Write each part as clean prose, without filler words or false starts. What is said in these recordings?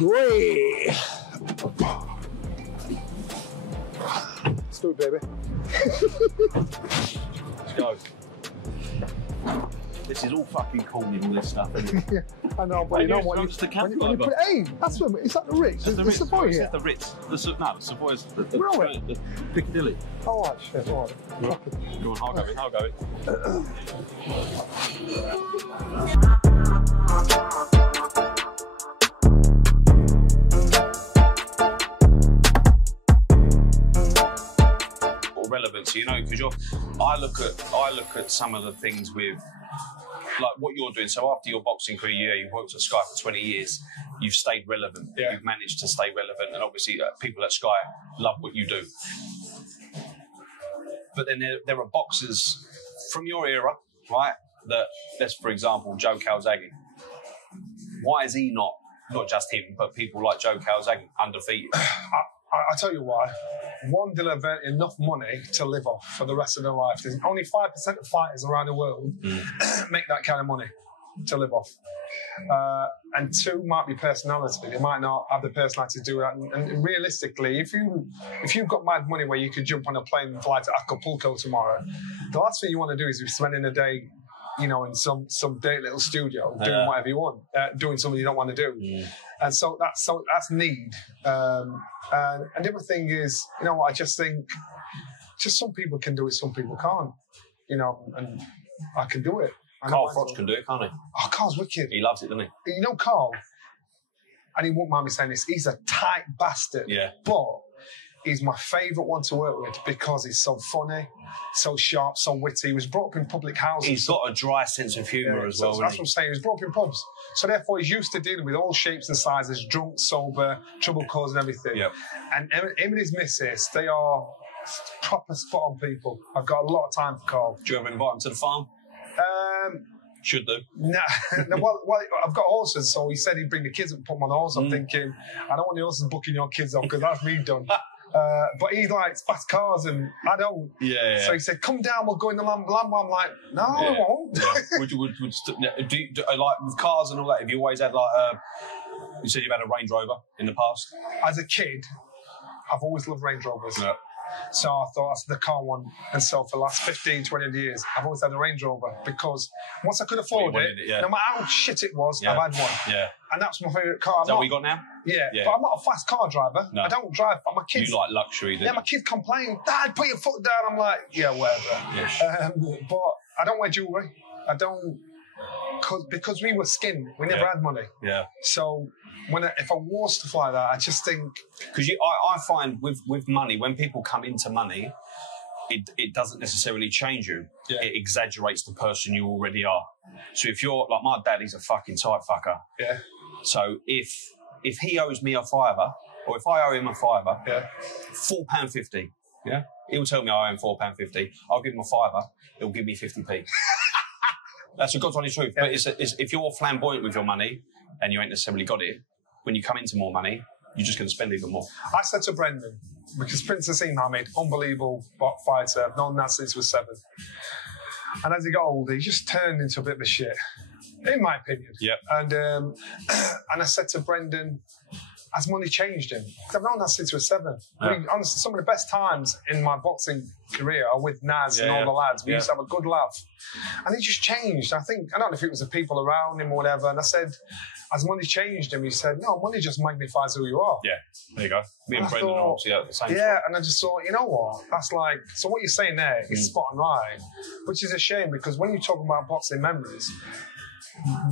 Whee! Let's do it, baby. Let's go. This is all fucking corny, all this stuff, isn't it? Yeah, I know, but you know what? When you put, hey, that's what, is that the Ritz? That's the Ritz. Ritz. Savoy here? It's the Ritz. No, the Savoy is the Piccadilly. Oh, right, shit, all right. Go on, I'll go it, I'll go it. Relevance, you know, because I look at some of the things with like what you're doing. So after your boxing career, you've worked at Sky for 20 years. You've stayed relevant. Yeah. You've managed to stay relevant, and obviously people at Sky love what you do. But then there are boxers from your era, right? That, let's for example, Joe Calzaghe. Why is he not just him, but people like Joe Calzaghe undefeated? I'll tell you why. One, they'll have enough money to live off for the rest of their life. There's only 5% of fighters around the world make that kind of money to live off. And two might be personality. They might not have the personality to do that. And realistically, if you've got mad money where you could jump on a plane and fly to Acapulco tomorrow, the last thing you want to do is be spending a day, you know, in some dirty little studio doing whatever you want, doing something you don't want to do. And so that's need. And the other thing is, you know what, I just think, just some people can do it, some people can't. You know, and I can do it. Carl Froch can do it, can't he? Oh, Carl's wicked. He loves it, doesn't he? You know Carl, and he won't mind me saying this, he's a tight bastard. Yeah. But he's my favourite one to work with because he's so funny, so sharp, so witty. He was brought up in public housing. He's got a dry sense of humour as well. So that's what I'm saying. He was brought up in pubs. So therefore, he's used to dealing with all shapes and sizes, drunk, sober, trouble causing everything. Yep. And him and his missus, they are proper spot-on people. I've got a lot of time for Carl. Do you ever invite him to the farm? Should do. Nah, well, I've got horses, so he said he'd bring the kids and put them on the horse. I'm thinking, I don't want the horses booking your kids off because that's me done. But he likes fast cars and I don't. Yeah. So he said, come down, we'll go in the Lambo. I'm like, no, I won't. Yeah. Would you like with cars and all that, have you always had like you said you've had a Range Rover in the past? As a kid, I've always loved Range Rovers. Yeah. So I thought that's the car one. And so for the last 15, 20 years, I've always had a Range Rover because once I could afford it, no matter how shit it was, I've had one. Yeah. And that's my favourite car. Is that what you got now? Yeah. But I'm not a fast car driver. No. I don't drive, but my kids... You like luxury, don't you? Yeah, my kids complain, Dad, put your foot down. I'm like, yeah, whatever. Yes. But I don't wear jewellery. I don't... Because we were skinned. We never had money. Yeah. So... if I wore stuff like that, I just think... Because I find with money, when people come into money, it doesn't necessarily change you. Yeah. It exaggerates the person you already are. So if you're... Like, my dad, he's a fucking tight fucker. Yeah. So if he owes me a fiver, or if I owe him a fiver, £4.50, yeah? He'll tell me I owe him £4.50. I'll give him a fiver, he'll give me 50p. That's the God's honest truth. Yeah. But it's, if you're flamboyant with your money, and you ain't necessarily got it, when you come into more money, you're just going to spend even more. I said to Brendan, because Princess Imhamid, unbelievable fighter, I've known that since he was 7. And as he got older, he just turned into a bit of a shit, in my opinion. Yep. And I said to Brendan, has money changed him? Because I've known that since he was 7. Yeah. I mean, honestly, some of the best times in my boxing career are with Naz and all the lads. We used to have a good laugh. And he just changed. I don't know if it was the people around him or whatever. And I said, has money changed him? He said, no, money just magnifies who you are. Yeah, there you go. Me and Brendan are obviously at the same time. And I just thought, you know what? That's like, so what you're saying there is spot on right, which is a shame because when you talk about boxing memories,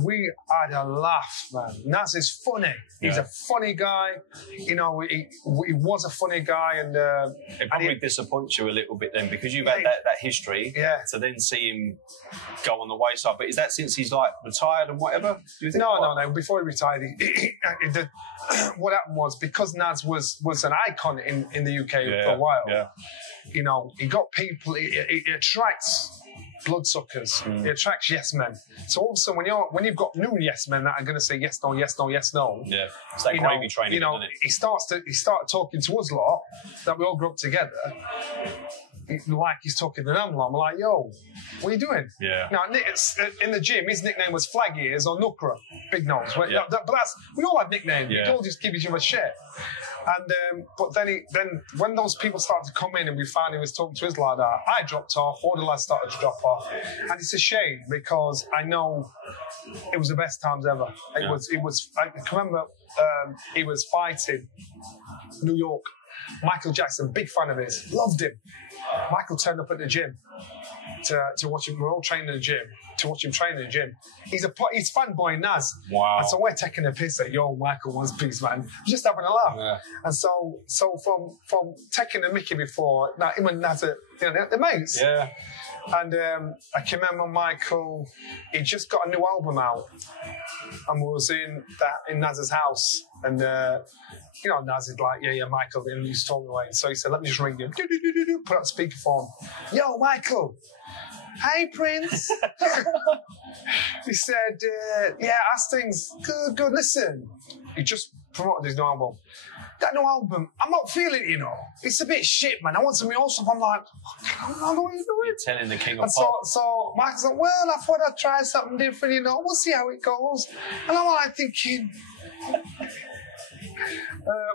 we had a laugh, man. Naz is funny. He's a funny guy. You know, he was a funny guy. And it probably disappoints you a little bit then because you've had that history to then see him go on the wayside. But is that since he's like retired and whatever? Do you think no. Before he retired, what happened was because Naz was an icon in the UK for a while, you know, he got people, he attracts bloodsuckers. It attracts yes men. So all of a sudden, when you've got new yes men that are going to say yes, no, yes, no, yes, no. Yeah, it's that gravy training, isn't it? He started talking to us lot that we all grew up together. like he's talking to an animal. I'm like, yo, what are you doing? Yeah. Now, in the gym, his nickname was Flag Ears or Nukra, Big Nose. But we all have nicknames. We all just give each other shit. And but then when those people started to come in and we found he was talking to us like that, I dropped off. All the lads started to drop off, and it's a shame because I know it was the best times ever. It was. I can remember he was fighting New York. Michael Jackson, big fan of his, loved him. Michael turned up at the gym to watch him. We're all training in the gym to watch him train in the gym. He's fanboy Naz. Wow. And so we're taking a piss at, yo, Michael wants peace, man. Just having a laugh. Yeah. And so from taking the mickey before, now him and Naz are, they're mates. Yeah. And I can remember Michael, he just got a new album out. And we was in Naz's house. And, Naz is like, yeah, Michael. And he's talking away. So he said, let me just ring him. Put out speakerphone. Yo, Michael. Hey, Prince. He said, how's things? Good. Listen. He just promoted his new album. That new album, I'm not feeling it, It's a bit shit, man. I want some more stuff. I'm like, I don't know what you're doing. You're telling the king of and pop. So Michael's like, well, I thought I'd try something different, We'll see how it goes. And I'm like thinking...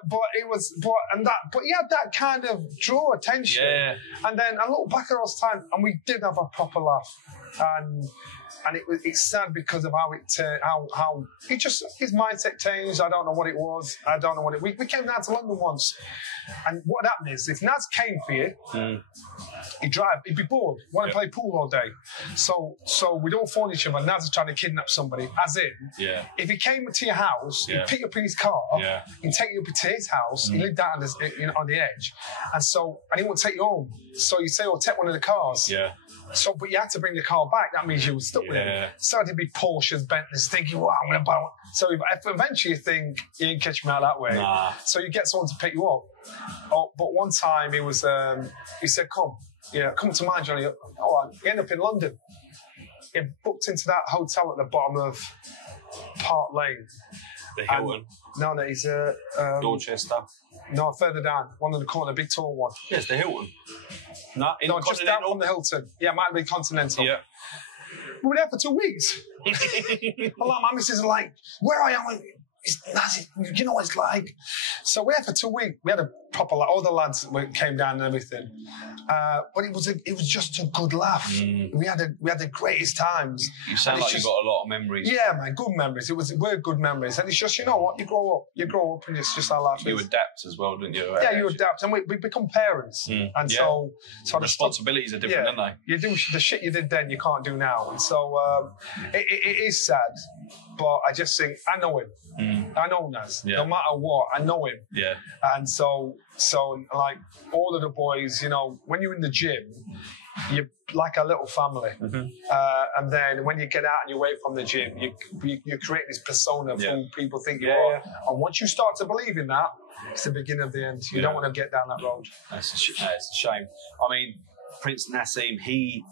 but he had that kind of draw attention. Yeah. And then I look back at those times, and we did have a proper laugh. And it's sad because of how his mindset changed. I don't know what it was. I don't know what it. We came down to London once, and what happened is if Naz came for you, he'd be bored, want to play pool all day. So we'd all phone each other. Naz is trying to kidnap somebody. As in, if he came to your house, he'd pick you up in his car, he'd take you up to his house. He lived out on the edge, and he wouldn't take you home. So you say, take one of the cars. Yeah. So, but you had to bring the car back. That means you were stuck with it. So it'd be Porsches, Bentleys, thinking, well, I'm going to buy one. So eventually you think, you ain't catch me out that way. Nah. So you get someone to pick you up. But one time he said, come to mine, Johnny. He ended up in London. He booked into that hotel at the bottom of Park Lane. The Hilton? No, he's Dorchester. No, further down. One in the corner, big tall one. Yes, the Hilton. No, just down from the Hilton. Yeah, might be Continental. Yeah. We were there for 2 weeks. My missus is like, where are you? You know what it's like. So we're there for 2 weeks. We had a proper, all the lads came down and everything. But it was just a good laugh. We had the greatest times. You sound like you've got a lot of memories. Yeah, man, good memories. Were good memories. And it's just, you know what, you grow up and it's just how life is. You adapt as well, didn't you? Yeah, you adapt. And we become parents. And so responsibilities are different, aren't they? You do the shit you did then, you can't do now. And so it is sad. But I just think, I know him. I know Naz. No matter what, I know him. Yeah. And so like all of the boys, when you're in the gym, you're like a little family. And then when you get out and you're away from the gym, you create this persona of who people think you are. And once you start to believe in that, it's the beginning of the end. You don't want to get down that road. It's a shame. I mean, Prince Nassim, he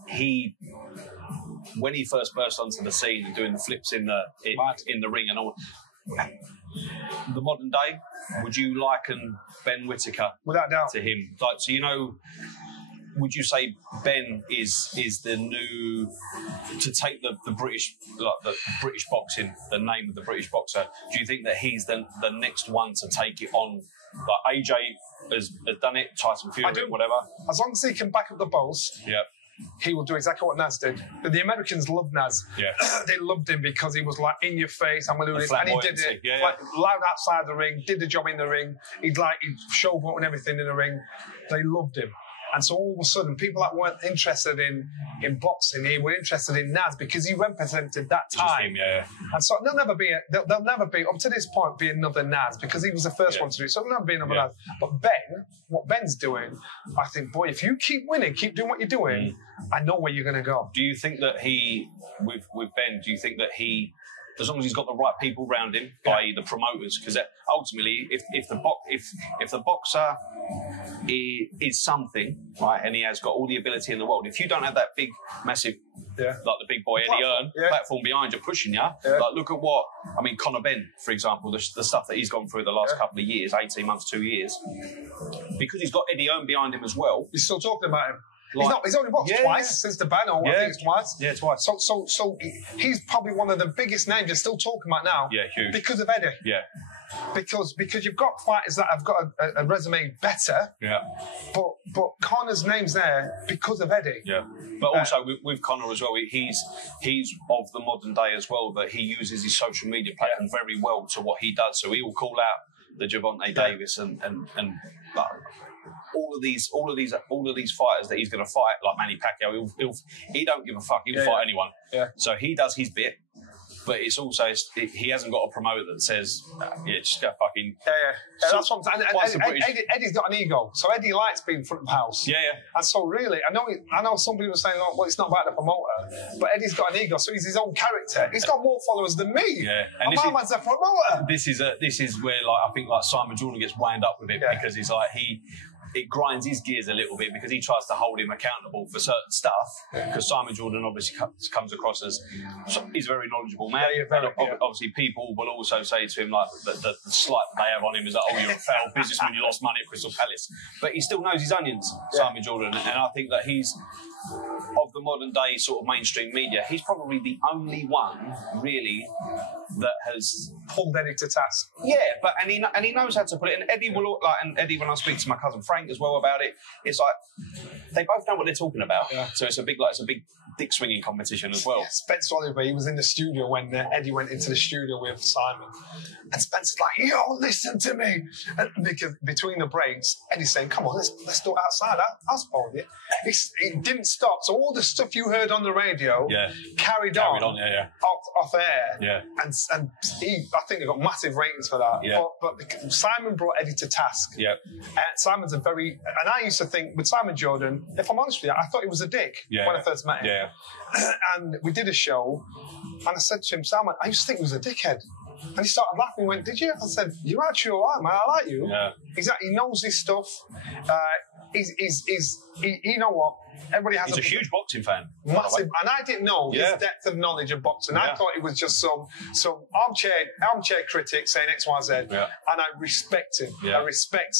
when he first burst onto the scene and doing the flips in the ring and all, the modern day, would you liken Ben Whittaker without doubt to him? Like, so would you say Ben is the new, to take the British, like the British boxing, the name of the British boxer? Do you think that he's the next one to take it on? Like AJ has done it, Tyson Fury, whatever. As long as he can back up the boast. Yeah. He will do exactly what Naz did. But the Americans loved Naz. Yeah. They loved him because he was like in your face. I'm going to do this, and he did it loud outside the ring. Did the job in the ring. He'd showboat and everything in the ring. They loved him. And so all of a sudden, people that weren't interested in boxing, they were interested in Naz because he represented that time. And so there'll never be up to this point be another Naz because he was the first one to do it. So there'll never be another Naz. But Ben, what Ben's doing, I think, boy, if you keep winning, keep doing what you're doing, I know where you're going to go. Do you think that with Ben, do you think that as long as he's got the right people around him, i.e. the promoters, because ultimately, if the boxer is something, right, and he has got all the ability in the world, if you don't have that big, massive, like the big boy Eddie Earn platform behind you pushing you, like look at Conor Benn, for example, the stuff that he's gone through the last couple of years, 18 months, 2 years, because he's got Eddie Earn behind him as well. He's still talking about him. He's only boxed twice since the ban, or I think it's twice. Yeah, twice. So he's probably one of the biggest names you're still talking about now. Yeah, huge. Because of Eddie. Yeah. Because you've got fighters that have got a resume better. Yeah. But Conor's name's there because of Eddie. Yeah. But also with Conor as well, he's of the modern day as well, that he uses his social media platform very well to what he does. So he will call out the Gervonta Davis and all of these fighters that he's going to fight, like Manny Pacquiao. He don't give a fuck. He'll fight anyone. Yeah. So he does his bit. But it's also, he hasn't got a promoter that says, just go fucking... That's what I'm saying. Eddie's got an ego. So Eddie likes being front of the house. Yeah. And so really, I know some people are saying, oh, well, it's not about the promoter. But Eddie's got an ego, so he's his own character. He's got more followers than me. Yeah. And my man's a promoter. This is where, like, I think, like, Simon Jordan gets wound up with it because he's like, it grinds his gears a little bit because he tries to hold him accountable for certain stuff. Because Simon Jordan obviously comes across as he's a very knowledgeable man. Obviously, people will also say to him like the slight they have on him is like, "Oh, you're a failed businessman. You lost money at Crystal Palace." But he still knows his onions, Simon Jordan, and I think that he's of the modern day sort of mainstream media. He's probably the only one really that has pulled Eddie to task. Yeah, but and he knows how to put it. And Eddie will and Eddie, when I speak to my cousin Frank as well about it, it's like they both know what they're talking about. Yeah. So it's a big dick swinging competition as well. Yeah, Spencer Oliver, he was in the studio when Eddie went into the studio with Simon, and Spencer's like, "Yo, listen to me," and because between the breaks, Eddie's saying, "Come on, let's do it outside. I'll spoil it." He didn't stop. So all the stuff you heard on the radio carried on off air. Yeah. And I think he got massive ratings for that. Yeah. But Simon brought Eddie to task. Yeah. Simon's and I used to think with Simon Jordan, if I'm honest with you, I thought he was a dick when I first met him. Yeah. And we did a show, and I said to him, "Simon, I used to think he was a dickhead." And he started laughing and went, "Did you?" I said, "You're actually all right, man. I like you." Yeah. Exactly. He knows his stuff. You know what? Everybody has He's a huge boxing fan. Massive. And I didn't know his depth of knowledge of boxing. I thought it was just some armchair critic saying X, Y, Z. Yeah. And I respect him. Yeah. I respect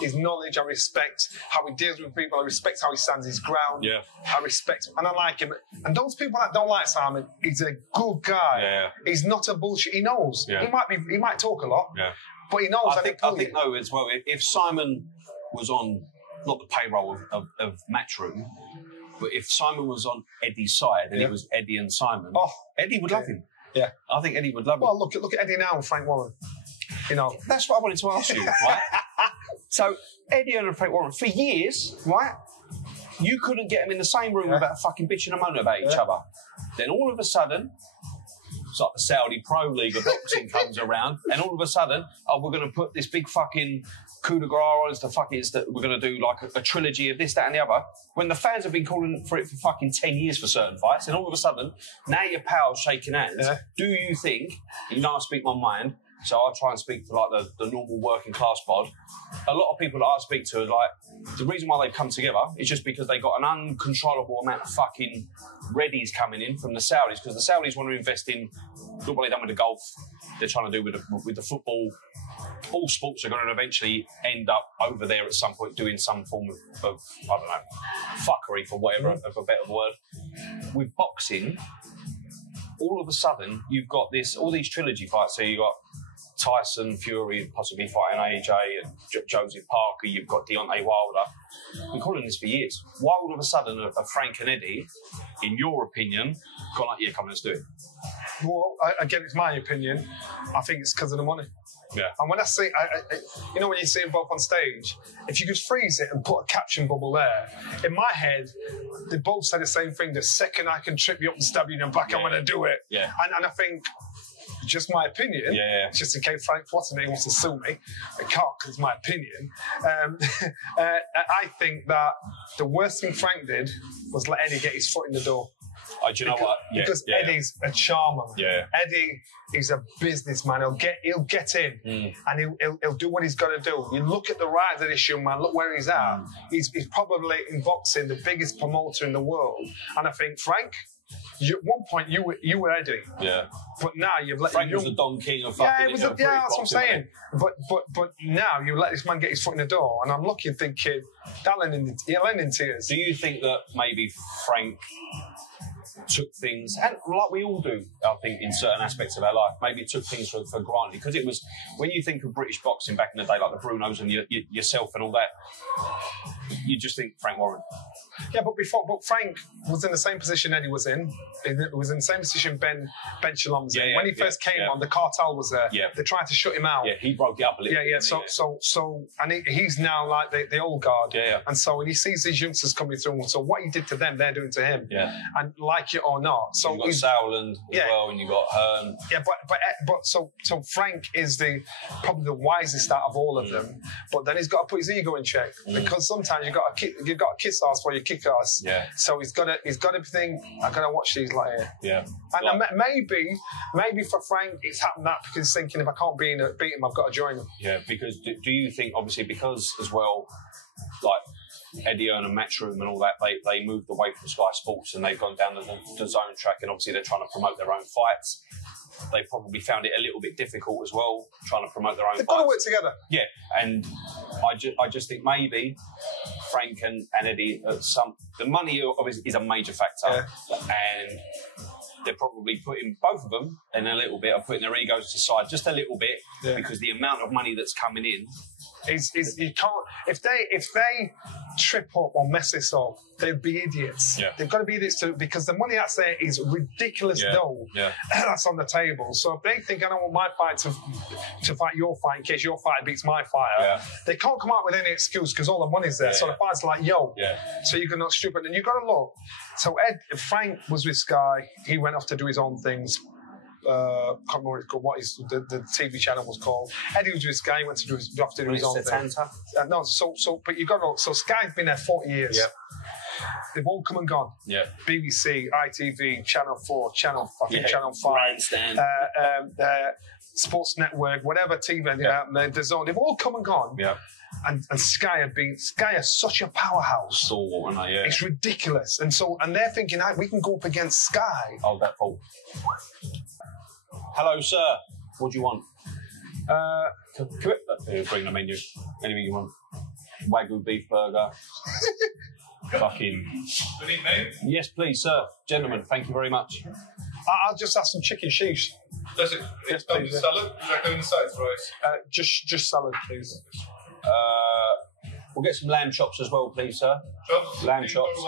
his knowledge. I respect how he deals with people. I respect how he stands his ground. Yeah. I respect him. And I like him. And those people that don't like Simon, he's a good guy. Yeah. He's not a bullshit. He knows. Yeah. He might talk a lot. Yeah. But he knows. I think though as well, if Simon was on not the payroll of Matchroom, but if Simon was on Eddie's side and it was Eddie and Simon, Eddie would love him. Yeah. I think Eddie would love him. Well, look at Eddie now and Frank Warren. You know. That's what I wanted to ask you, right? So Eddie and Frank Warren, for years, right, you couldn't get them in the same room without fucking bitching and moaning about each other. Then all of a sudden, it's like the Saudi Pro League of boxing comes around, and all of a sudden, we're going to put this big fucking coup de grace on. We're going to do like a trilogy of this, that, and the other. When the fans have been calling for it for fucking 10 years for certain fights, and all of a sudden, now your pals shaking hands. Yeah. Do you think? You know, I speak my mind, so I try and speak to like the normal working class bod. A lot of people that I speak to are like, the reason why they've come together is just because they got an uncontrollable amount of fucking readies coming in from the Saudis, because the Saudis want to invest in, look what they've done with the golf, they're trying to do with the football. All sports are going to eventually end up over there at some point doing some form of I don't know, fuckery for whatever, of a better word. With boxing, all of a sudden, you've got all these trilogy fights. So you've got Tyson, Fury, possibly fighting AJ, and Joseph Parker, you've got Deontay Wilder. We've been calling this for years. Why all of a sudden are Frank and Eddie, in your opinion, gone like, yeah, come on, let's do it? Well, again, it's my opinion. I think it's because of the money. Yeah. And when I say, you know, when you see them both on stage, if you just freeze it and put a caption bubble there, in my head, they both say the same thing. The second I can trip you up and stab you in the back, I'm going to do it. Yeah. And I think, just my opinion, just in case Frank Watson wants to sue me, I can't because it's my opinion. I think that the worst thing Frank did was let Eddie get his foot in the door. Do you know what? Because Eddie's a charmer. Yeah. Eddie is a businessman. He'll get in and he'll do what he's got to do. You look at the rise of this young man. Look where he's at. He's probably in boxing the biggest promoter in the world. And I think Frank, at one point you were Eddie. Yeah. But now you've let Frank was the Don King of fucking. Yeah, that's what I'm saying. But now you let this man get his foot in the door, and I'm looking, thinking, darling, in tears. Do you think that maybe Frank took things, and like we all do, I think, in certain aspects of our life, maybe took things for granted? Because it was, when you think of British boxing back in the day, like the Brunos and yourself and all that, you just think Frank Warren. Yeah, but Frank was in the same position Eddie was in. It was in the same position Ben Shalom was in. When he first came on, the cartel was there. Yeah. They tried to shut him out. Yeah, he broke it up a little bit. So, and he's now like the old guard. Yeah. And so when he sees these youngsters coming through, so what he did to them, they're doing to him. Yeah. And like it or not. So you've got Sauerland as well, and you've got Hearn. Yeah, but so Frank is probably the wisest out of all of them. But then he's got to put his ego in check, because sometimes you've got to kiss ass before you kick ass. Yeah. So he's got to think, I gotta watch these like here. Yeah. And maybe for Frank it's happened that because he's thinking, if I can't beat him, I've got to join him. Yeah. Because do you think, obviously, because as well, like Eddie Hearn and Matchroom and all that, they moved away from Sky Sports and they've gone down the zone track, and obviously they're trying to promote their own fights. They probably found it a little bit difficult as well, trying to promote their own They've fights. got to work together. Yeah, and I just think maybe Frank and Eddie, the money obviously is a major factor, and they're probably putting, both of them, in a little bit, are putting their egos aside just a little bit, because the amount of money that's coming in. You can't, if they trip up or mess this up, they'd be idiots. Yeah. They've got to be idiots too, because the money that's there is ridiculous dough that's on the table. So if they think, I don't want my fight to fight your fight in case your fighter beats my fighter, they can't come out with any excuse because all the money's there. So the fight's like, so you're not stupid. And you've got to look. So Frank was with Sky. He went off to do his own things. Can't remember what it's called, the TV channel was called. Eddie was with Sky, he went to do his own thing. No, but you got to look. So Sky's been there 40 years. Yep. They've all come and gone. Yeah. BBC, ITV, Channel 4, Channel 5, Sports Network, whatever TV, the Zone. They've all come and gone. Yeah. And Sky is such a powerhouse. Stalwart, aren't they? Yeah. It's ridiculous. And they're thinking, we can go up against Sky. Oh, that Paul. Hello, sir. What do you want? Bring the menu. Anything you want. Wagyu beef burger. Fucking. Yes, please, sir. Gentlemen, thank you very much. I'll just have some chicken sheesh. Does it? Yes, please. Salad? Does that go in the sides, right? Just salad, please. We'll get some lamb chops as well, please, sir. Chops? Lamb chops.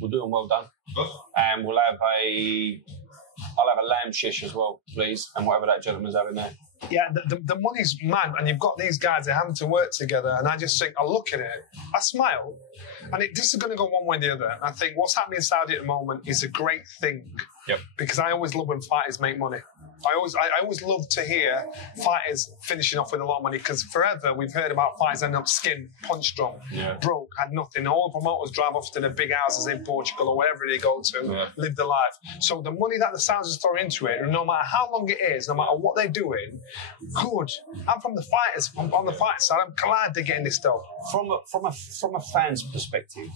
We'll do them well done. Good. And I'll have a lamb shish as well, please, and whatever that gentleman's having there. Yeah, the money's mad, and you've got these guys, they're having to work together, and I just think, I look at it, I smile, and this is going to go one way or the other. And I think what's happening in Saudi at the moment is a great thing. Yep. Because I always love when fighters make money. I always love to hear fighters finishing off with a lot of money, because forever we've heard about fighters ending up skinned, punched drunk, broke, had nothing. All promoters drive off to the big houses in Portugal or wherever they go to, live their life. So the money that the Saudis throw into it, no matter how long it is, no matter what they're doing, good. I'm from the fighters, on the fight side. I'm glad they're getting this stuff. From a fan's perspective,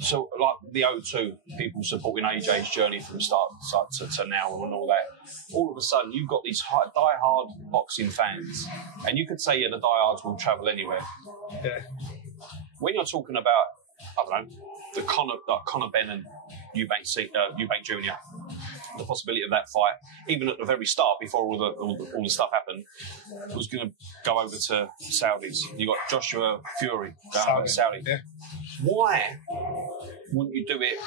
so, like the O2, people supporting AJ's journey from start to now and all that. All of a sudden, you've got these die-hard boxing fans. And you could say, the diehards will travel anywhere. Yeah. When you're talking about, I don't know, the Conor Benn and Eubank Jr., the possibility of that fight, even at the very start, before all the stuff happened, was going to go over to Saudis. You got Joshua Fury going over to Saudi. Yeah. Why wouldn't you do it at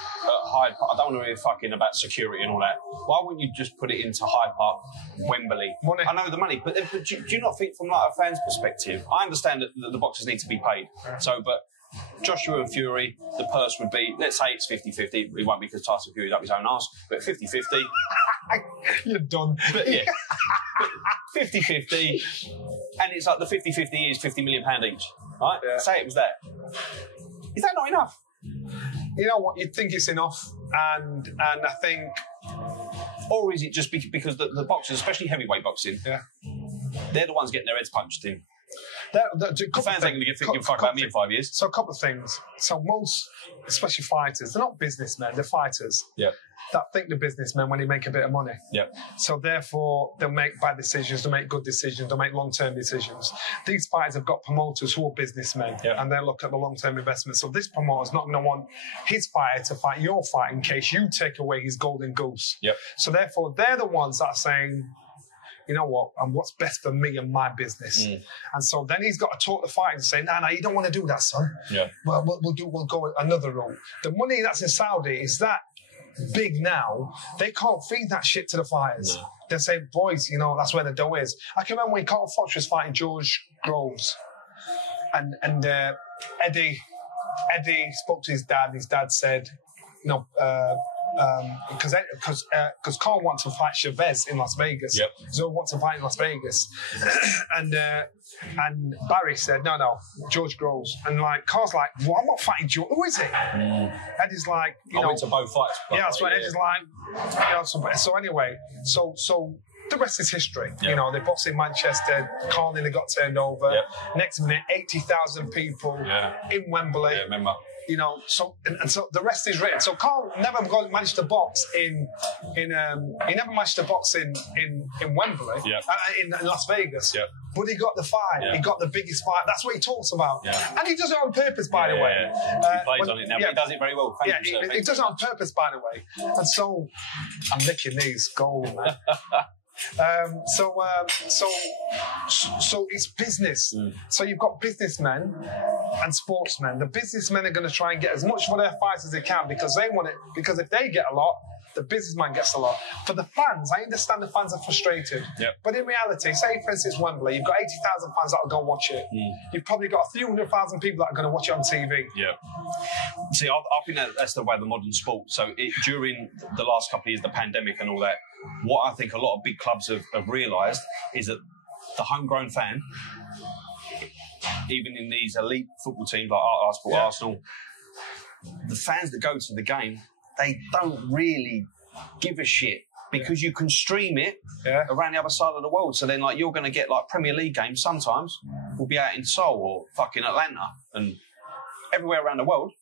Hyde Park? I don't want to hear fucking about security and all that. Why wouldn't you just put it into Hyde Park, Wembley? Money. I know the money, but do you not think from like a fan's perspective? I understand that the boxers need to be paid. So, but Joshua and Fury, the purse would be, let's say it's 50-50. It won't be because Tyson Fury's up his own arse, but 50-50. You're done. But yeah, 50-50. And it's like the 50-50 is £50 million each, right? Yeah. Say it was that. Is that not enough? You know what? You'd think it's enough, and I think... Or is it just because the boxers, especially heavyweight boxing, they're the ones getting their heads punched in. The fans ain't going to give a fuck about me in 5 years. So a couple of things. So most, especially fighters, they're not businessmen, they're fighters. Yeah. That think they're businessmen when they make a bit of money. Yeah. So therefore, they'll make bad decisions, they'll make good decisions, they'll make long-term decisions. These fighters have got promoters who are businessmen, and they'll look at the long-term investment. So this promoter's not going to want his fighter to fight your fight in case you take away his golden goose. Yep. So therefore, they're the ones that are saying, you know what, and what's best for me and my business. And so then he's got to talk the fighter and say, no, you don't want to do that, son. Yeah. Well, we'll go another route. The money that's in Saudi is that big now, they can't feed that shit to the fighters. No. They say, boys, you know, that's where the dough is. I can remember when Carl Fox was fighting George Groves, and Eddie spoke to his dad, and his dad said, no, because Carl wanted to fight Chavez in Las Vegas. Yep. So he wanted to fight in Las Vegas. and Barry said, no, George Groves. And like Carl's like, well, I'm not fighting George. Who is it? Eddie's like, you know. I went to both fights. Yeah, that's right. Eddie's like, you know, so anyway, so the rest is history. Yep. You know, they boxed in Manchester, Carl nearly got turned over. Yep. Next minute, 80,000 people in Wembley. Yeah, remember. You know, so and so the rest is written. So Carl never managed to box in he never managed to box in Wembley, in Las Vegas. Yeah. But he got the fight. Yeah. He got the biggest fight. That's what he talks about. Yeah. And he does it on purpose, by the way. He plays on it now, but he does it very well. He does it on purpose, by the way. And so I'm licking these gold, man. So it's business. So you've got businessmen and sportsmen. The businessmen are going to try and get as much for their fights as they can because they want it. Because if they get a lot, the businessman gets a lot. For the fans, I understand the fans are frustrated. Yep. But in reality, say for instance Wembley, you've got 80,000 fans that will go watch it. You've probably got a few 100,000 people that are going to watch it on TV. Yeah. See, I think that's the way of the modern sport. So during the last couple of years, the pandemic and all that, what I think a lot of big clubs have realised is that the homegrown fan, even in these elite football teams like Arsenal, the fans that go to the game, they don't really give a shit because you can stream it around the other side of the world. So then, like, you're going to get like Premier League games sometimes. We'll be out in Seoul or fucking Atlanta and everywhere around the world.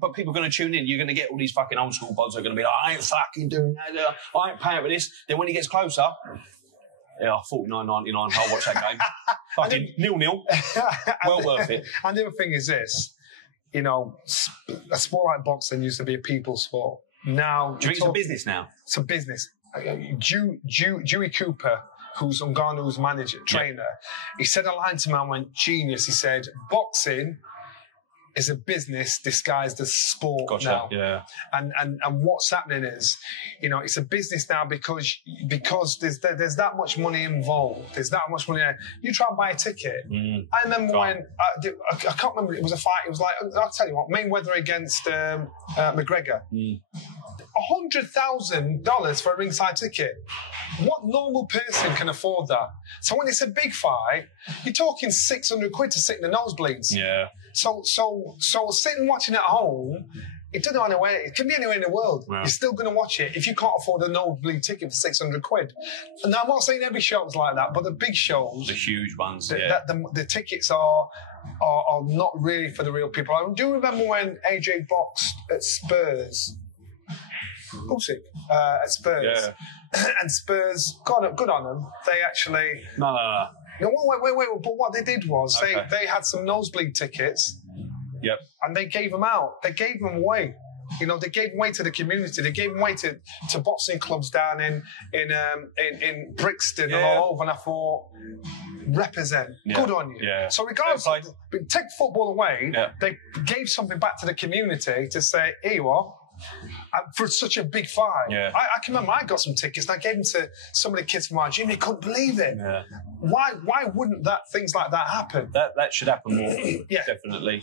But people are going to tune in. You're going to get all these fucking old school bods that are going to be like, I ain't fucking doing that. I ain't paying for this. Then when he gets closer, $49.99. I'll watch that game. Fucking 0-0. Well worth it. And the other thing is this. You know, a sport like boxing used to be a people's sport. Now, do you think it's a business now? It's a business. Dewey Cooper, who's Ngannou's manager, trainer, he said a line to me, I went, genius. He said, boxing is a business disguised as sport now. Yeah. And what's happening is, you know, it's a business now because there's that much money involved. There's that much money there. You try and buy a ticket. I remember when, I can't remember, it was a fight, it was like, I'll tell you what, Mayweather against McGregor. $100,000 for a ringside ticket. What normal person can afford that? So when it's a big fight, you're talking 600 quid to sit in the nosebleeds. Yeah. So sitting watching at home, it doesn't matter anywhere. It can be anywhere in the world. Yeah. You're still going to watch it if you can't afford a nosebleed ticket for 600 quid. Now, I'm not saying every show's like that, but the big shows, the huge ones, the tickets are not really for the real people. I do remember when AJ boxed at Spurs. Usyk at Spurs, and Spurs, good on them. They actually no. No, wait. But what they did was they had some nosebleed tickets. Yep. And they gave them out. They gave them away. You know, they gave them away to the community. They gave them away to boxing clubs down in Brixton and all over. And I thought, represent. Yeah. Good on you. Yeah. So regardless, take football away. Yeah. They gave something back to the community to say, here you are. For such a big fight. Yeah. I can remember I got some tickets and I gave them to some of the kids from our gym. They couldn't believe it. Yeah. Why wouldn't things like that happen? That should happen more. Definitely.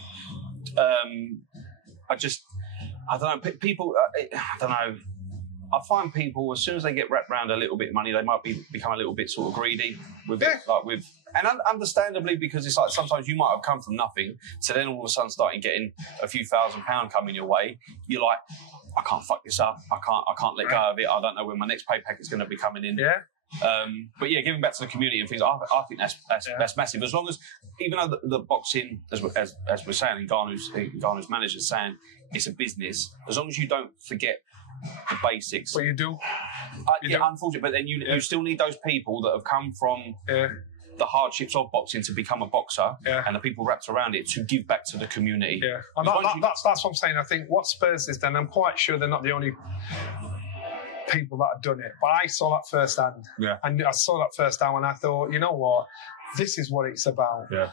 I don't know. People, I don't know. I find people, as soon as they get wrapped around a little bit of money, they might become a little bit sort of greedy with it. And understandably, because it's like sometimes you might have come from nothing, so then all of a sudden starting getting a few £1,000 coming your way, you're like, I can't fuck this up. I can't let go of it. I don't know when my next pay packet's going to be coming in. Yeah. But yeah, giving back to the community and things, I think that's massive. As long as, even though the boxing, as we're saying, and Garnu's manager is saying, it's a business. As long as you don't forget the basics. But you do. Unfortunately, but then you still need those people that have come from the hardships of boxing to become a boxer, and the people wrapped around it to give back to the community. Yeah, and that's what I'm saying. I think what Spurs has done, I'm quite sure they're not the only people that have done it, but I saw that firsthand. Yeah. And I saw that firsthand and I thought, you know what? This is what it's about. Yeah.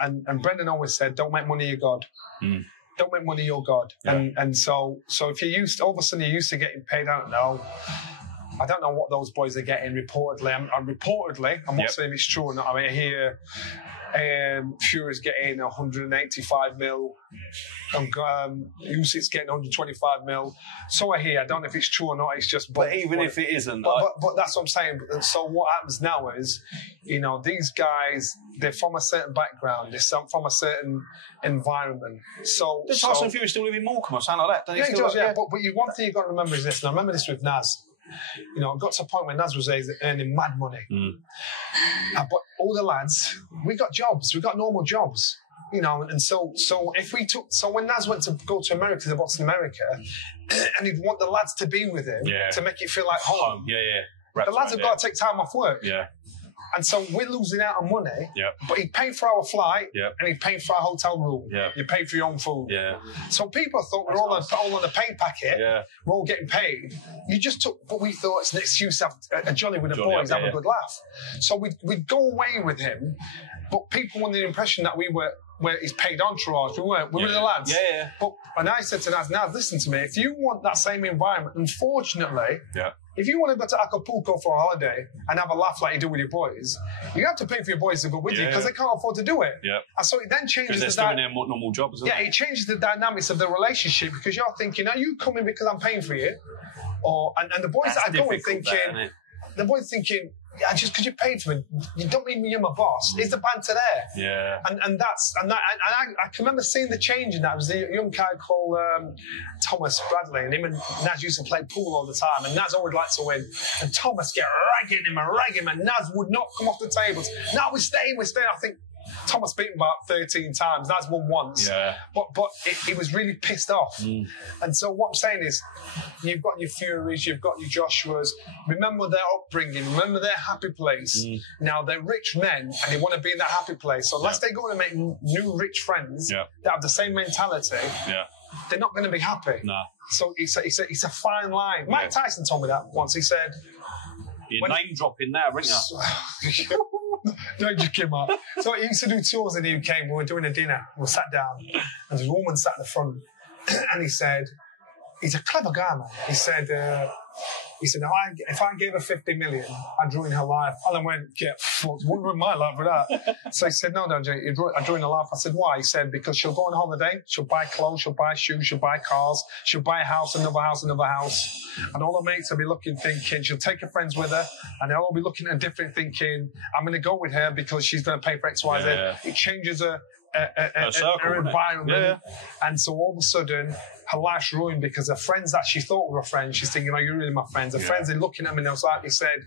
And Brendan always said, don't make money your God. Mm. Don't make money your God. Yeah. And so if you're all of a sudden you're used to getting paid, I don't know what those boys are getting reportedly. I'm not saying it's true or not. I mean, I hear Fury's getting 185 mil, and Usyk's getting 125 mil. So I hear. I don't know if it's true or not. It's just. But even if it isn't, but that's what I'm saying. So what happens now is, these guys, they're from a certain background. They're from a certain environment. So Tyson Fury still live in Morecambe or something like that. Yeah, he does. Yeah, but one thing you've got to remember is this. And I remember this with Naz. It got to a point where Naz was earning mad money. But all the lads, we got jobs. We got normal jobs. And so when Naz went to go to America, to box in America, and he'd want the lads to be with him to make it feel like home. The lads have got to take time off work. Yeah. And so we're losing out on money, but he paid for our flight and he paid for our hotel room. Yeah. You paid for your own food. Yeah. So people thought we're all on the pay packet. Yeah. We're all getting paid. But we thought it's an excuse to have a jolly with the boys, have a good laugh. So we'd go away with him, but people wanted the impression that we were his paid entourage. We weren't. We were the lads. Yeah. And I said to Naz, now listen to me. If you want that same environment, unfortunately, if you want to go to Acapulco for a holiday and have a laugh like you do with your boys, you have to pay for your boys to go with you because they can't afford to do it. Yeah. And so it then changes they're still in their normal jobs, isn't it changes the dynamics of the relationship because you're thinking, are you coming because I'm paying for you? And the boys that are going thinking, the boys thinking, yeah, just because you paid for me, you don't mean you're my boss. Is the banter there? Yeah. And I can remember seeing the change in that. It was a young guy called Thomas Bradley, and him and Naz used to play pool all the time, and Naz always liked to win. And Thomas get ragging him, and Naz would not come off the tables. No, we're staying. I think Thomas beat him about 13 times. Naz won once. Yeah. But he was really pissed off. And so what I'm saying is, you've got your Furies, you've got your Joshuas. Remember their upbringing. Remember their happy place. Now, they're rich men, and they want to be in that happy place. So unless they go and make new rich friends that have the same mentality, they're not going to be happy. No. So it's a fine line. Mike Tyson told me that once. He said... You're name dropping now, aren't you? No, you came up. So he used to do tours in the UK. We were doing a dinner. We sat down, and this woman sat in the front, and he said, "He's a clever guy, man." He said, if I gave her 50 million, I'd ruin her life. And I went, get fucked. Wouldn't ruin my life with that. So he said, no, I'd ruin her life. I said, why? He said, because she'll go on holiday, she'll buy clothes, she'll buy shoes, she'll buy cars, she'll buy a house, another house, another house. And all her mates will be looking, thinking, she'll take her friends with her, and they'll all be looking at different, thinking, I'm going to go with her because she's going to pay for X, Y, Z. It changes her environment. And so all of a sudden, her life's ruined because her friends that she thought were her friends, she's thinking, oh, you're really my friends. Her friends are looking at me, and it was like, he said,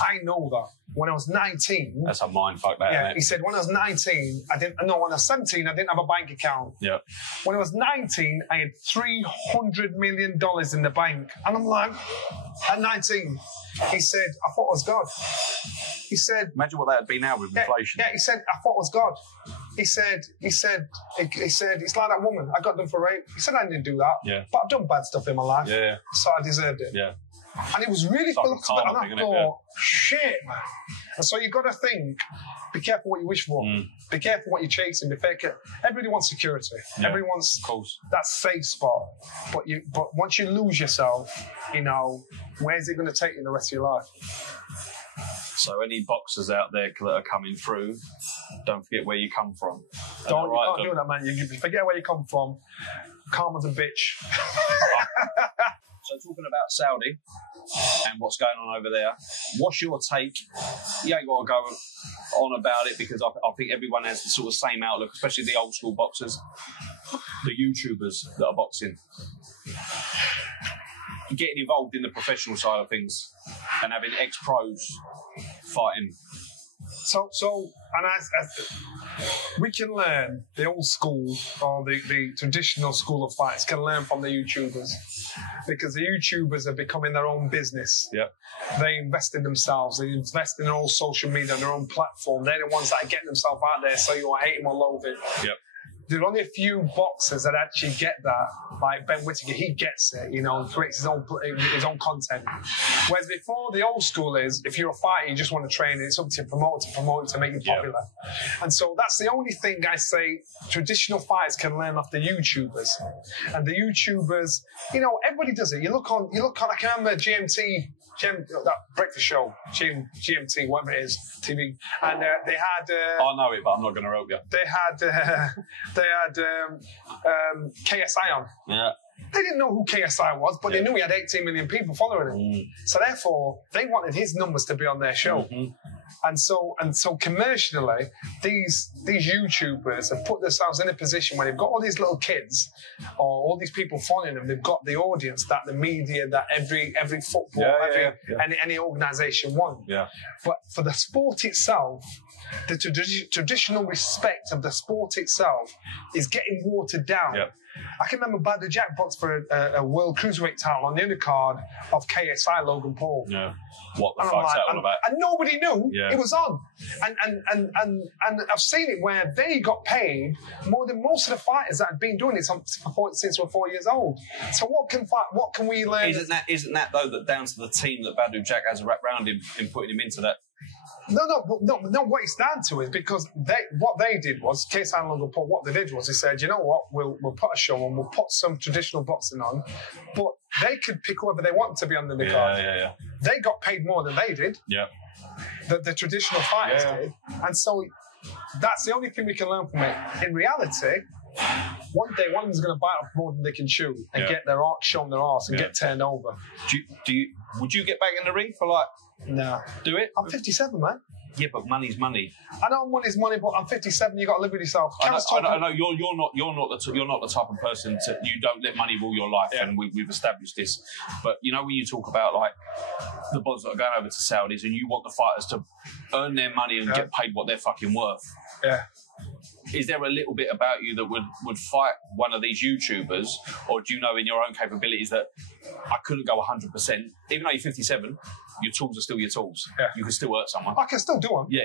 I know that. When I was 19... That's a mind fuck, that, isn't it? He said, when I was 19, when I was 17, I didn't have a bank account. Yeah. When I was 19, I had $300 million in the bank. And I'm like, at 19, he said, I thought it was God. He said... Imagine what that would be now with inflation. Yeah, he said, I thought it was God. He said, it's like that woman. I got done for rape. He said, I didn't do that. But I've done bad stuff in my life. So I deserved it. Yeah. And it was really full of it. And I thought, shit, man. And so you've got to think, be careful what you wish for. Be careful what you're chasing. Everybody wants security. Everybody wants that safe spot. But once you lose yourself, where's it going to take you the rest of your life? So any boxers out there that are coming through, don't forget where you come from. You can't do that, man. You forget where you come from. Karma's a bitch. So talking about Saudi and what's going on over there, what's your take? You ain't got to go on about it because I think everyone has the sort of same outlook, especially the old school boxers, the YouTubers that are boxing. getting involved in the professional side of things and having ex-pros fighting. So, and as we can learn, the old school or the traditional school of fights can learn from the YouTubers, because the YouTubers are becoming their own business. Yeah. They invest in themselves. They invest in their own social media, their own platform. They're the ones that are getting themselves out there, so you hate him or loathe him. Yep. There are only a few boxers that actually get that, like Ben Whittaker. He gets it, you know, and creates his own content. Whereas before, the old school is, if you're a fighter, you just want to train, and it's up to promote it to make you popular. And so that's the only thing I say traditional fighters can learn off the YouTubers. And the YouTubers, you know, everybody does it. You look on. I can remember that breakfast show, GMT, whatever it is, TV, and they had. I know it, but I'm not going to help you. They had KSI on. Yeah. They didn't know who KSI was, but they knew he had 18 million people following him. So therefore, they wanted his numbers to be on their show. And so commercially, these YouTubers have put themselves in a position where they've got all these little kids or all these people following them. They've got the audience that the media, that every football, any organisation want. Yeah. But for the sport itself, the traditional respect of the sport itself is getting watered down. Yep. I can remember Badger Jack boxed for a World Cruiserweight title on the undercard of KSI Logan Paul. Yeah. What the fuck's that all about? And nobody knew it was on. And I've seen it where they got paid more than most of the fighters that had been doing it since we're 4 years old. So what can we learn? Isn't that though that down to the team that Badger Jack has wrapped around him in putting him into that? No. What it's down to is because what they did was KSI and Logan Paul. What they did was they said, you know what, we'll put a show on, we'll put some traditional boxing on, but they could pick whoever they want to be on the card. Yeah. They got paid more than they did. Yeah. The traditional fighters did, and so that's the only thing we can learn from it. In reality, one day one of them's going to bite off more than they can chew and get their arse shown their arse and get turned over. Would you get back in the ring for like? No. Do it? I'm 57, man. Yeah, but money's money. I know money's money, but I'm 57. You got to live with yourself. I know. You're not the type of person you don't let money rule your life, and we've established this. But you know when you talk about like the bods that are going over to Saudis, and you want the fighters to earn their money and get paid what they're fucking worth. Yeah. Is there a little bit about you that would fight one of these YouTubers, or do you know in your own capabilities that I couldn't go 100%? Even though you're 57, your tools are still your tools. Yeah. You can still hurt someone. I can still do them. Yeah.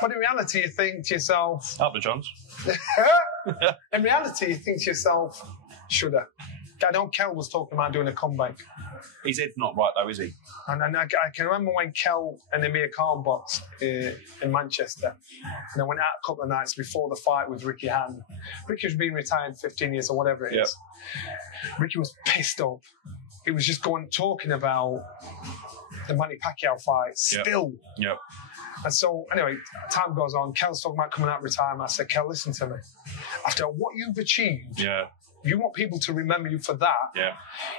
But in reality, you think to yourself... Up the Johns. In reality, you think to yourself, should I? I know Kel was talking about doing a comeback. His head's not right, though, is he? And I can remember when Kel and Amir Khan boxed in Manchester. And I went out a couple of nights before the fight with Ricky Hatton. Ricky was being retired 15 years or whatever it is. Ricky was pissed off. He was just talking about the Manny Pacquiao fight still. Yep. And so, anyway, time goes on. Kel's talking about coming out of retirement. I said, Kel, listen to me. After what you've achieved... You want people to remember you for that. Yeah.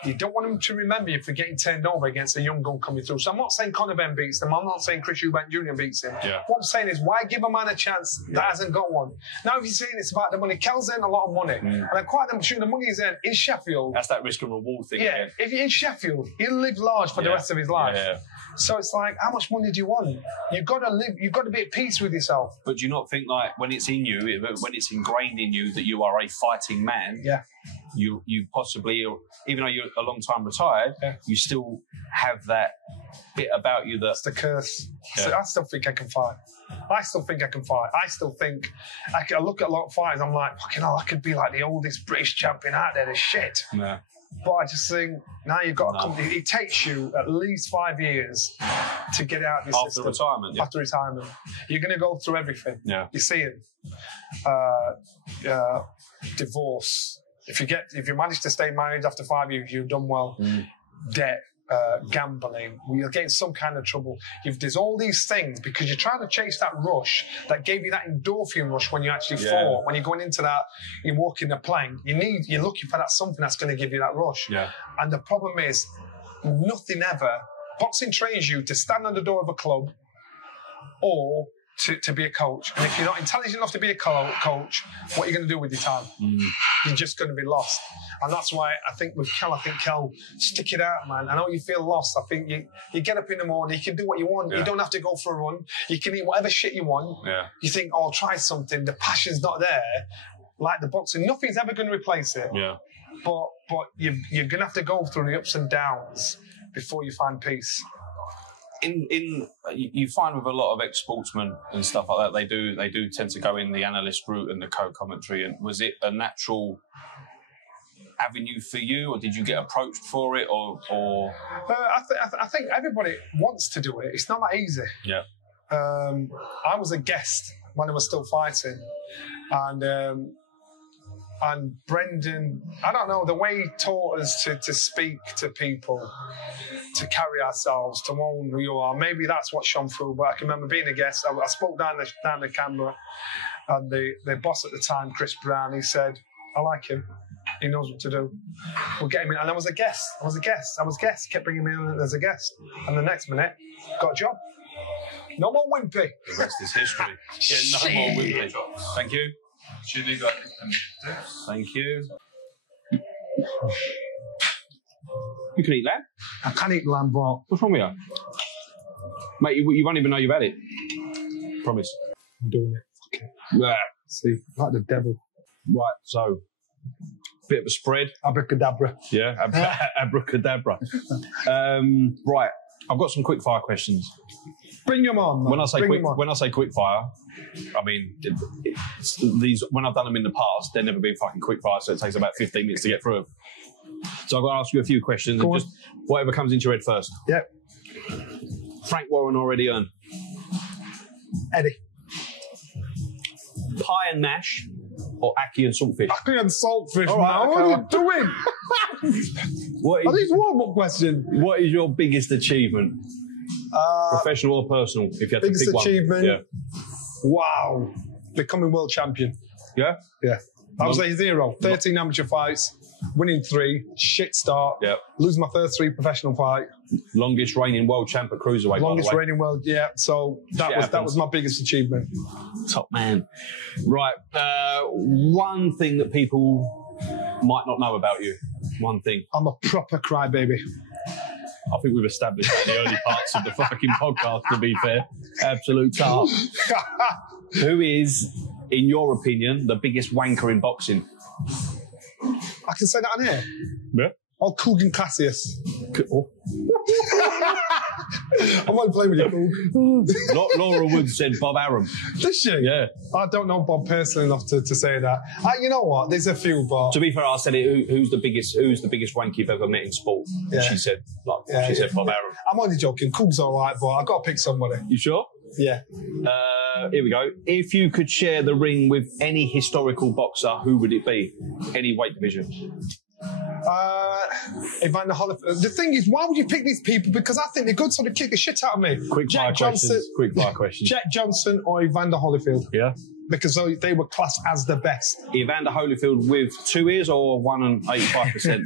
You don't want them to remember you for getting turned over against a young gun coming through. So I'm not saying Conor Benn beats them. I'm not saying Chris Eubank Jr. beats him. Yeah. What I'm saying is, why give a man a chance that hasn't got one? Now, if you're saying it's about the money, Kel's earned a lot of money. And I'm quite sure the money he's earned in Sheffield. That's that risk and reward thing. Yeah. If you're in Sheffield, he'll live large for the rest of his life. Yeah. So it's like, how much money do you want? You've got to be at peace with yourself. But do you not think, like, when it's in you, when it's ingrained in you that you are a fighting man, you possibly, even though you're a long time retired, you still have that bit about you that's the curse. Yeah. So I still think I can fight. I still think I look at a lot of fighters, I'm like, fucking hell, I could be like the oldest British champion out there, the shit. Yeah. But I just think now you've got a company. It takes you at least 5 years to get out of your system. Retirement. After retirement. You're going to go through everything. Yeah. You see it. Divorce. If you manage to stay married after 5 years, you've done well. Debt. Gambling, you're getting some kind of trouble. There's all these things because you're trying to chase that rush that gave you that endorphin rush when you actually fought. When you're going into that, you're walking the plank. You're looking for that something that's going to give you that rush. Yeah. And the problem is, nothing ever. Boxing trains you to stand on the door of a club or to be a coach. And if you're not intelligent enough to be a coach, what are you going to do with your time? You're just going to be lost. And that's why I think with Kel, stick it out, man. I know you feel lost. I think you get up in the morning, you can do what you want. You don't have to go for a run. You can eat whatever shit you want. You think, oh, I'll try something. The passion's not there. Like the boxing, nothing's ever going to replace it. But you're going to have to go through the ups and downs before you find peace. You find with a lot of ex-sportsmen and stuff like that, they do tend to go in the analyst route and the co-commentary. And was it a natural avenue for you, or did you get approached for it, or? I think everybody wants to do it. It's not that easy. I was a guest when I was still fighting, and Brendan, I don't know, the way he taught us to speak to people, to carry ourselves, to own who you are. Maybe that's what shone through. But I can remember being a guest. I spoke down the camera, and the boss at the time, Chris Brown, he said, I like him. He knows what to do. We'll get him in. And I was a guest. Kept bringing me in as a guest. And the next minute, got a job. No more wimpy. The rest is history. Yeah, no more wimpy. Thank you. Thank you. You can eat lamb? I can't eat lamb, but... What's wrong with you? Mate, you won't even know you've had it. Promise. I'm doing it. Yeah. See, like the devil. Right, so... Bit of a spread. Abracadabra. Yeah, abracadabra. Right, I've got some quick fire questions. Bring them on, man. When I say quick fire, I mean these. When I've done them in the past, they've never been fucking quick fire, so it takes about 15 minutes to get through them. So I've got to ask you a few questions, and just whatever comes into your head first. Yep. Frank Warren or Eddie Earn? Eddie. Pie and mash or ackee and saltfish? Ackee and saltfish, All man. right, What are you doing? Are these warm-up questions? What is your biggest achievement? Professional or personal, if you had to pick one. Biggest achievement? Yeah. Wow. Becoming world champion. Yeah? Yeah. I was a zero. 13 amateur fights, winning 3, shit start, losing my first 3 professional fight. Longest reigning world champ at Cruiserweight, Longest reigning world, yeah. So that was my biggest achievement. Top man. Right. One thing that people might not know about you. One thing. I'm a proper crybaby. I think we've established that in the early parts of the fucking podcast, to be fair. Absolute tart. Who is, in your opinion, the biggest wanker in boxing? I can say that on here. Yeah. Oh, Cougan Cassius. Oh. I'm not playing with you, Coog. Laura Wood said Bob Arum. Does she? Yeah. I don't know Bob personally enough to say that. You know what? There's a few, but... To be fair, I said it. Who's the biggest wank you've ever met in sport? Yeah. She said Bob Arum. I'm only joking. Coog's all right, but I've got to pick somebody. You sure? Yeah. Here we go. If you could share the ring with any historical boxer, who would it be? Any weight division? Evander Holyfield. The thing is, why would you pick these people? Because I think they're good, so they kick the shit out of me. Quick fire questions. Jack Johnson or Evander Holyfield. Yeah. Because they were classed as the best. Evander Holyfield with 2 ears or 1 85%?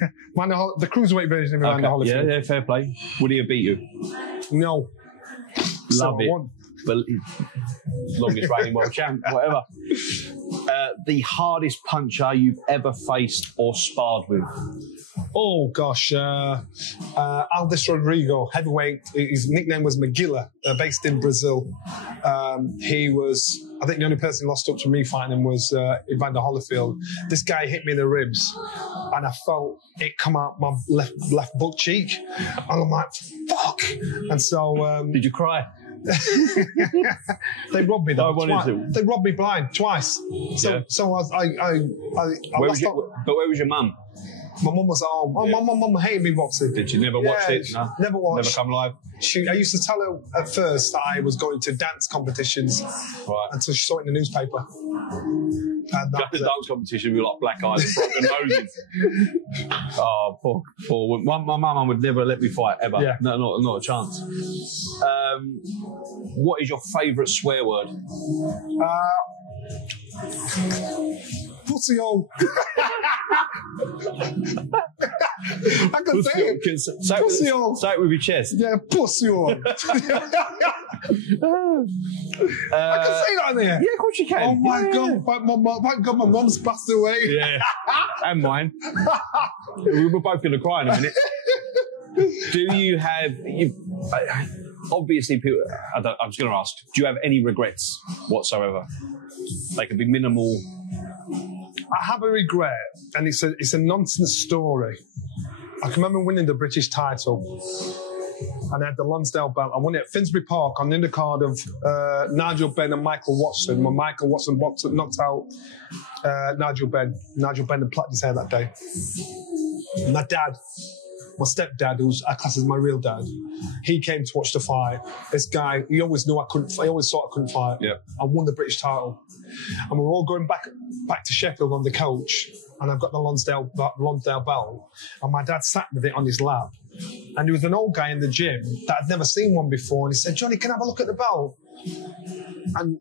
The cruiserweight version of Evander Holyfield. Yeah, fair play. Would he have beat you? No. Love it. But longest reigning world champ, whatever. The hardest puncher you've ever faced or sparred with? Oh, gosh. Aldis Rodrigo, heavyweight. His nickname was Maguila, based in Brazil. He was, I think the only person who lost up to me fighting him was Evander Holyfield. This guy hit me in the ribs, and I felt it come out my left butt cheek. And I'm like, fuck. And so... Did you cry? They robbed me though. They robbed me blind twice. So where was your mum? My mum was at home. My mum hated me boxing. Did you never watch it? No? Never watched. Never come live? I used to tell her at first that I was going to dance competitions until she saw it in the newspaper. And the dance competition with like black eyes and broken noses. Oh, poor. My mum would never let me fight ever. Yeah. No, not a chance. What is your favourite swear word? Pussy hole. I can say it. Say it with your chest. Yeah, pussy hole. I can say that in here. Yeah, of course you can. Oh my God! Thank God, my mum's passed away. Yeah, and mine. We were both going to cry in a minute. Do you have? Obviously, people. I'm just going to ask. Do you have any regrets whatsoever? They could be minimal. I have a regret, and it's a nonsense story. I can remember winning the British title, and I had the Lonsdale belt. I won it at Finsbury Park on the undercard of Nigel Benn and Michael Watson. When Michael Watson knocked out Nigel Benn. Nigel Benn had platinum hair that day. My dad, my stepdad, who's I class as my real dad, he came to watch the fight. This guy, he always knew I couldn't. He always thought I couldn't fight. Yep. I won the British title, and we were all going back to Sheffield on the coach. And I've got the Lonsdale belt, and my dad sat with it on his lap. And there was an old guy in the gym that I'd never seen one before, and he said, "Johnny, can I have a look at the belt?" And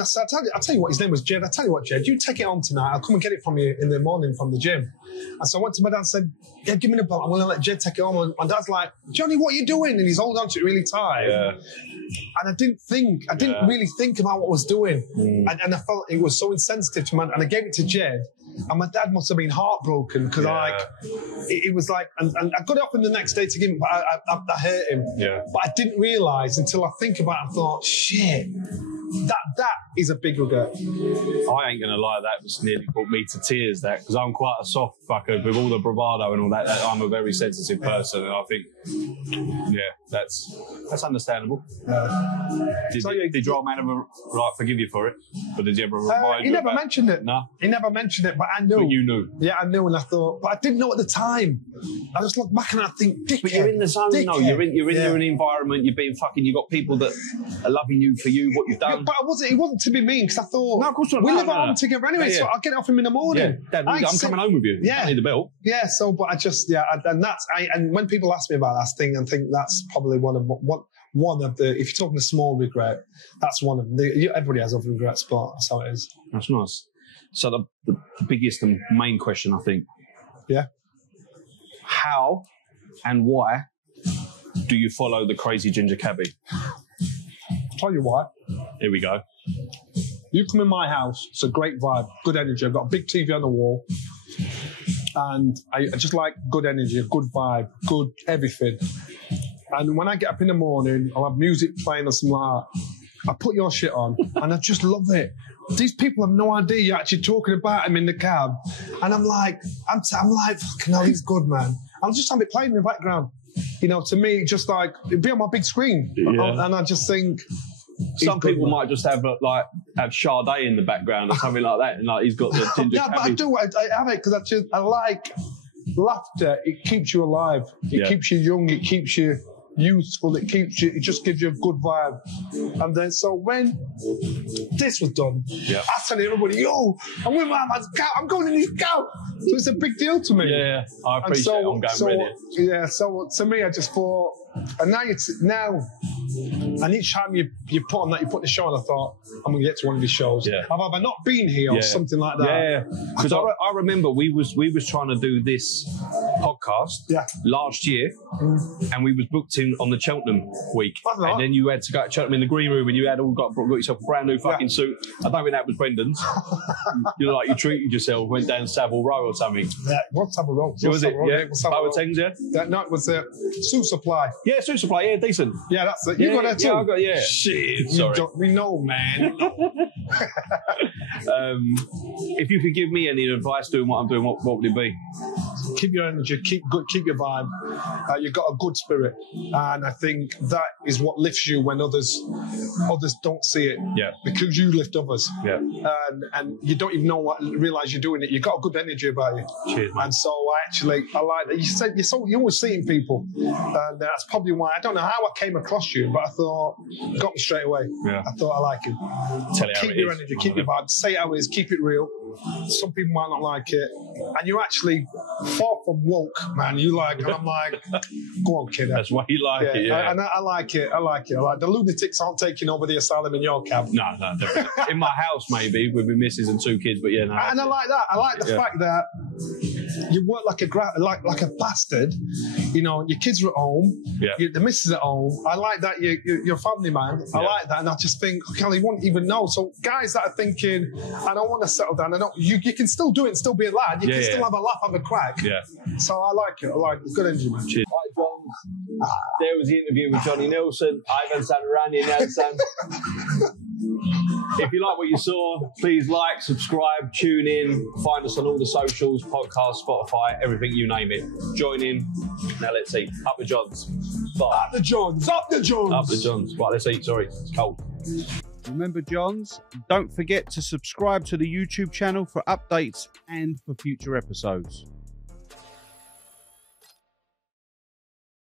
I said, I'll tell you what, his name was Jed. I tell you what, Jed, you take it on tonight. I'll come and get it from you in the morning from the gym. And so I went to my dad and said, "Yeah, give me the belt. I'm going to let Jed take it on." And my dad's like, "Johnny, what are you doing?" And he's holding on to it really tight. Yeah. And I didn't really think about what I was doing. And I felt it was so insensitive to my dad. And I gave it to Jed. And my dad must have been heartbroken because it was like, and I got it off him the next day to give him, but I hurt him. Yeah. But I didn't realise until I think about it, I thought, shit, that is a big regret. I ain't gonna lie, that was nearly brought me to tears. That because I'm quite a soft fucker with all the bravado and all that. I'm a very sensitive person, and I think, that's understandable. Did your old man ever forgive you for it, or did you ever remind you? He never mentioned it. No, he never mentioned it, but I knew. But you knew. Yeah, I knew, and I thought, but I didn't know at the time. I just look back and I think, dickhead. But you're in the zone, no. You're in your own environment. You're being fucking. You got people that are loving you for you, what you've done. Yeah, but it wasn't to be mean because I thought, no, of course not. We live at home together anyway, so I'll get it off him in the morning. Yeah, Dad, I'm coming home with you. Yeah, I need the belt. Yeah, so but I just and when people ask me about that thing, I think that's probably one of the. If you're talking a small regret, that's one of the. Everybody has other regrets, but that's how it is. That's nice. So the biggest and main question, I think. Yeah. How and why do you follow the crazy ginger cabbie? Tell you why. Here we go. You come in my house, it's a great vibe, good energy. I've got a big TV on the wall. And I just like good energy, a good vibe, good everything. And when I get up in the morning, I'll have music playing or something like that. I put your shit on and I just love it. These people have no idea you're actually talking about him in the cab. And I'm like, fucking hell, he's good, man. I'll just have it playing in the background. You know, to me, just like, it'd be on my big screen. Yeah. And I just think... Some people might just have Sade in the background or something like that, and like he's got the ginger cabbage. But I do. I have it because I like laughter. It keeps you alive. It keeps you young. It keeps you youthful. It just gives you a good vibe. And then so when this was done, I tell everybody, yo, I'm with my man's cow. I'm going in his cow. So it's a big deal to me. Yeah, I appreciate it. I'm going with it. Yeah, so to me, I just thought, and now. And each time you put on that, you put the show on, I thought, I'm going to get to one of these shows. Yeah. Have I not been here or something like that? Yeah, because I remember we was trying to do this podcast last year, and we was booked in on the Cheltenham week. And then you had to go to Cheltenham in the green room, and you had got yourself a brand new fucking suit. I don't think that was Brendan's. You treated yourself, went down Savile Row or something. Yeah, what Savile Row? Was it? Yeah, Boatengs, No, it was Suit Supply. Yeah, Suit Supply, yeah, decent. Yeah, that's it. You got that too? Yeah, I got, yeah. Shit, sorry. We know, man. If you could give me any advice doing what I'm doing, what would it be? Keep your energy, keep your vibe. You've got a good spirit, and I think that is what lifts you when others don't see it. Yeah. Because you lift others. Yeah. And you don't even realize you're doing it. You've got a good energy about you. Cheers, man. And so I like that. You said you're always seeing people, and that's probably why. I don't know how I came across you, but I thought got me straight away. Yeah. I thought I like it. Keep your energy, keep your vibe. Say it how it is. Keep it real. Some people might not like it, and you're actually far from woke, man. You like, and I'm like, go on, kid. That's why you like it, yeah. And I like it. I like the lunatics aren't taking over the asylum in your cab. No, definitely. In my house, maybe with my missus and 2 kids, but yeah, no. And I like that. I like the fact that you work like a bastard. You know, your kids are at home. Yeah. The missus at home. I like that you're a family man. I like that, and I just think, Kelly, you won't even know. So guys that are thinking, I don't want to settle down. I don't. You can still do it and still be a lad. You can still have a laugh, have a crack. Yeah. So I like it. I like it. Good energy, man. Cheers. Hi, John. There was the interview with Johnny Nelson, Ivan Sanarani, Nelson. If you like what you saw, please like, subscribe, tune in, find us on all the socials, podcast, Spotify, everything, you name it. Join in. Now let's eat. Up the Johns. Bye. Up the Johns. Up the Johns. Up the Johns. Right, let's eat. Sorry, it's cold. Remember, Johns, don't forget to subscribe to the YouTube channel for updates and for future episodes.